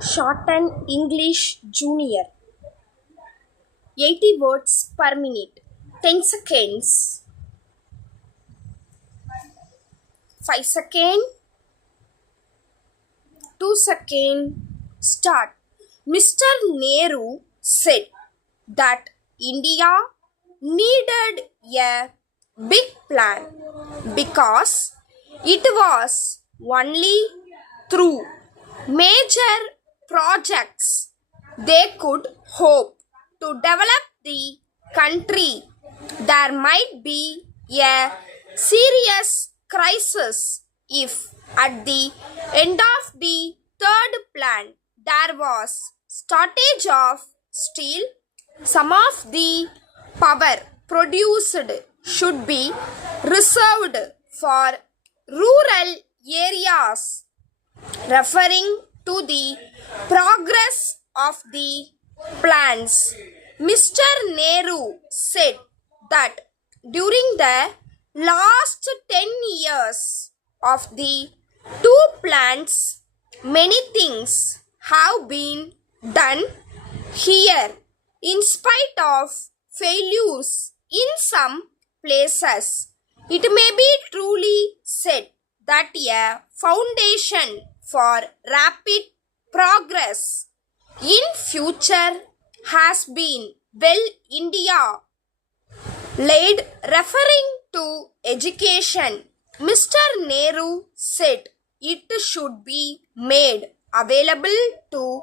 Shorthand English Junior. 80 words per minute. 10 seconds. 5 seconds. 2 seconds. Start. Mr. Nehru said that India needed a big plan because it was only through major projects they could hope to develop the country. There might be a serious crisis if at the end of the third plan there was shortage of steel. Some of the power produced should be reserved for rural areas. Referring to the progress of the plans, Mr. Nehru said that during the last 10 years of the two plans, many things have been done here in spite of failures in some places. It may be truly said that a foundation for rapid progress in future has been well India laid. Referring to education, Mr. Nehru said it should be made available to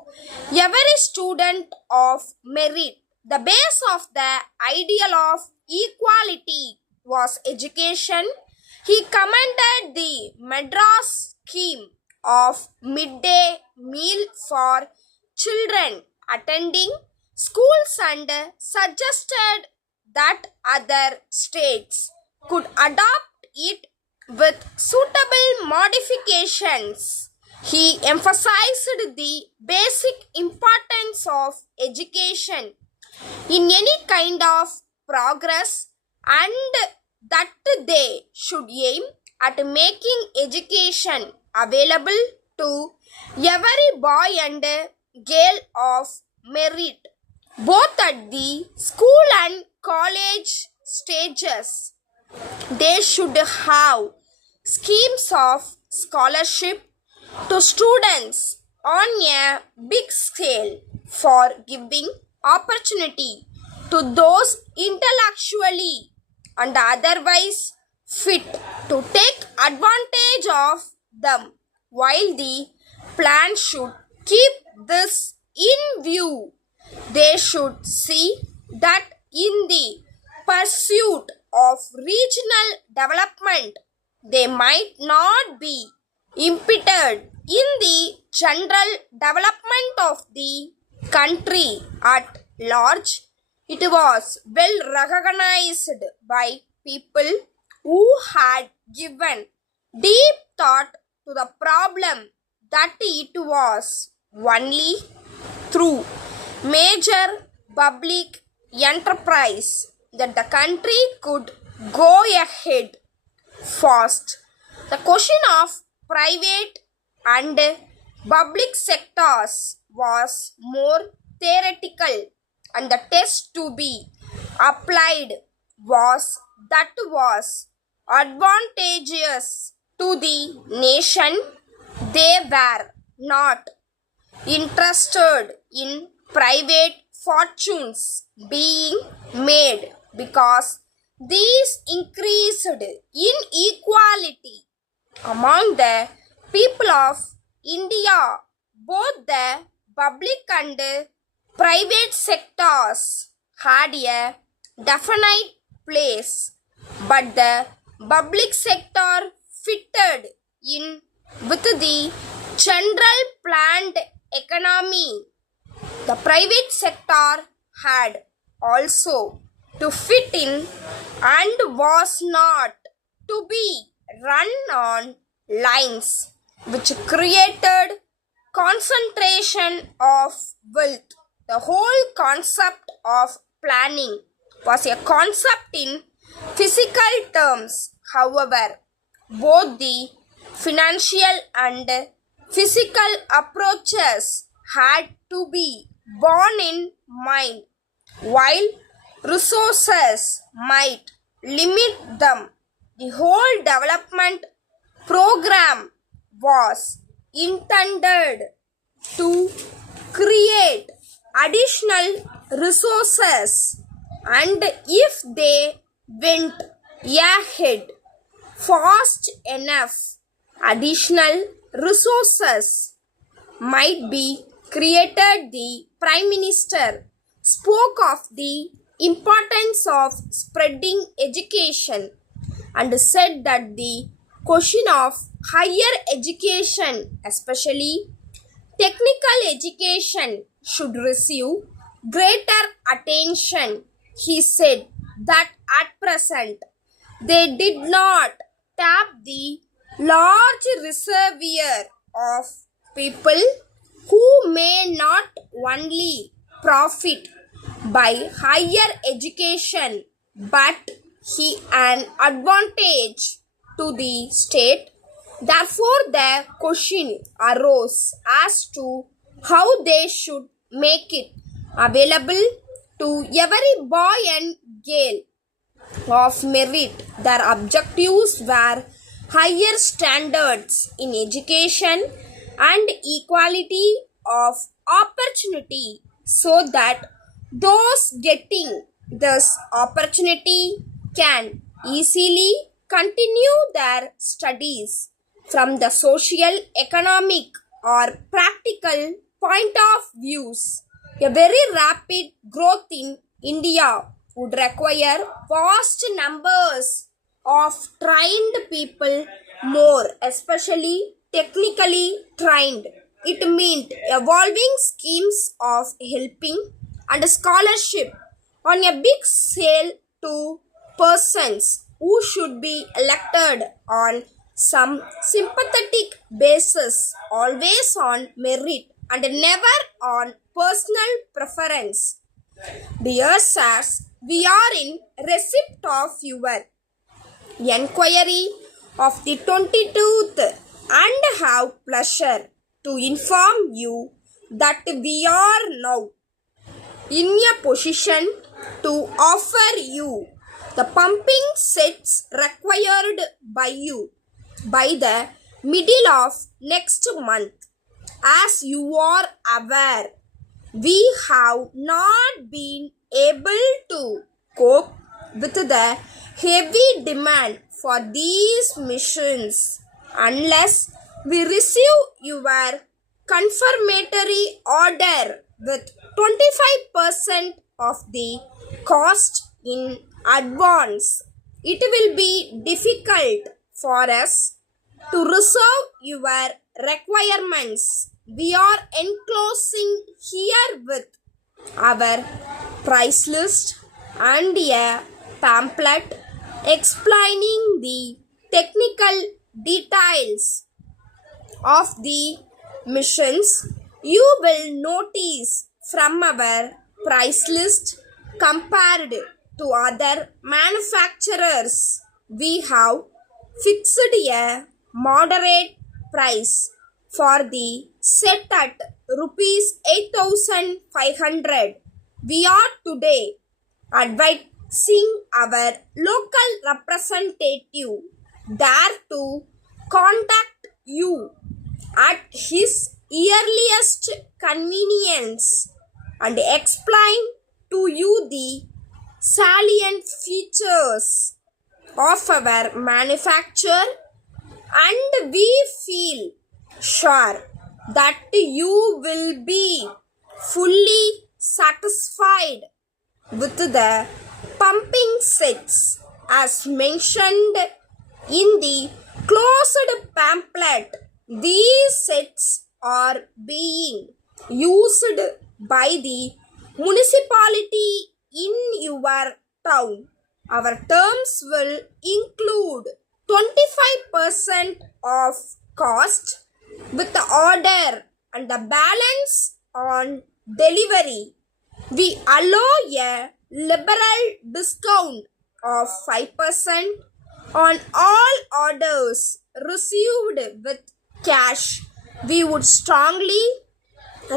every student of merit. The base of the ideal of equality was education. He commended the Madras scheme of midday meal for children attending schools and suggested that other states could adopt it with suitable modifications. He emphasized the basic importance of education in any kind of progress and that they should aim at making education available to every boy and girl of merit, both at the school and college stages. They should have schemes of scholarship to students on a big scale for giving opportunity to those intellectually and otherwise fit to take advantage of them, while the plan should keep this in view. They should see that in the pursuit of regional development they might not be impeded in the general development of the country at large. It was well recognized by people who had given deep thought to the problem that it was only through major public enterprise that the country could go ahead fast. The question of private and public sectors was more theoretical, and the test to be applied was that was advantageous to the nation. They were not interested in private fortunes being made because these increased inequality among the people of India. Both the public and private sectors had a definite place, but the public sector fitted in with the general planned economy. The private sector had also to fit in and was not to be run on lines which created concentration of wealth. The whole concept of planning was a concept in physical terms. However, both the financial and physical approaches had to be borne in mind. While resources might limit them, the whole development program was intended to create additional resources, and if they went ahead fast enough, additional resources might be created. The Prime Minister spoke of the importance of spreading education and said that the question of higher education, especially technical education, should receive greater attention. He said that at present they did not tap the large reservoir of people who may not only profit by higher education but he an advantage to the state. Therefore, the question arose as to how they should make it available to every boy and girl of merit. Their objectives were higher standards in education and equality of opportunity, so that those getting this opportunity can easily continue their studies. From the social, economic, or practical point of views, a very rapid growth in India would require vast numbers of trained people, more especially technically trained. It meant evolving schemes of helping and scholarship on a big scale to persons who should be elected on some sympathetic basis, always on merit and never on personal preference. Dear sirs, we are in receipt of your enquiry of the 22th and have pleasure to inform you that we are now in a position to offer you the pumping sets required by you by the middle of next month. As you are aware, we have not been able to cope with the heavy demand for these missions unless we receive your confirmatory order with 25% of the cost in advance. It will be difficult for us to reserve your requirements. We are enclosing here with our price list and a pamphlet explaining the technical details of the missions. You will notice from our price list compared to other manufacturers, we have fixed a moderate price for the set at rupees 8,500. We are today advising our local representative there to contact you at his earliest convenience and explain to you the salient features of our manufacture, and we feel sure that you will be fully satisfied with the pumping sets as mentioned in the closed pamphlet. These sets are being used by the municipality in your town. Our terms will include 25% of cost with the order and the balance on delivery. We allow a liberal discount of 5% on all orders received with cash. We would strongly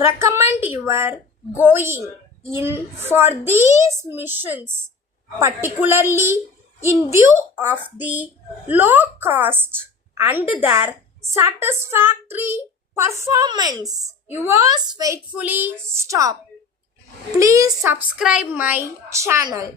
recommend your going in for these missions, particularly in view of the low cost and their satisfactory performance. Yours faithfully, Stop. Please subscribe my channel.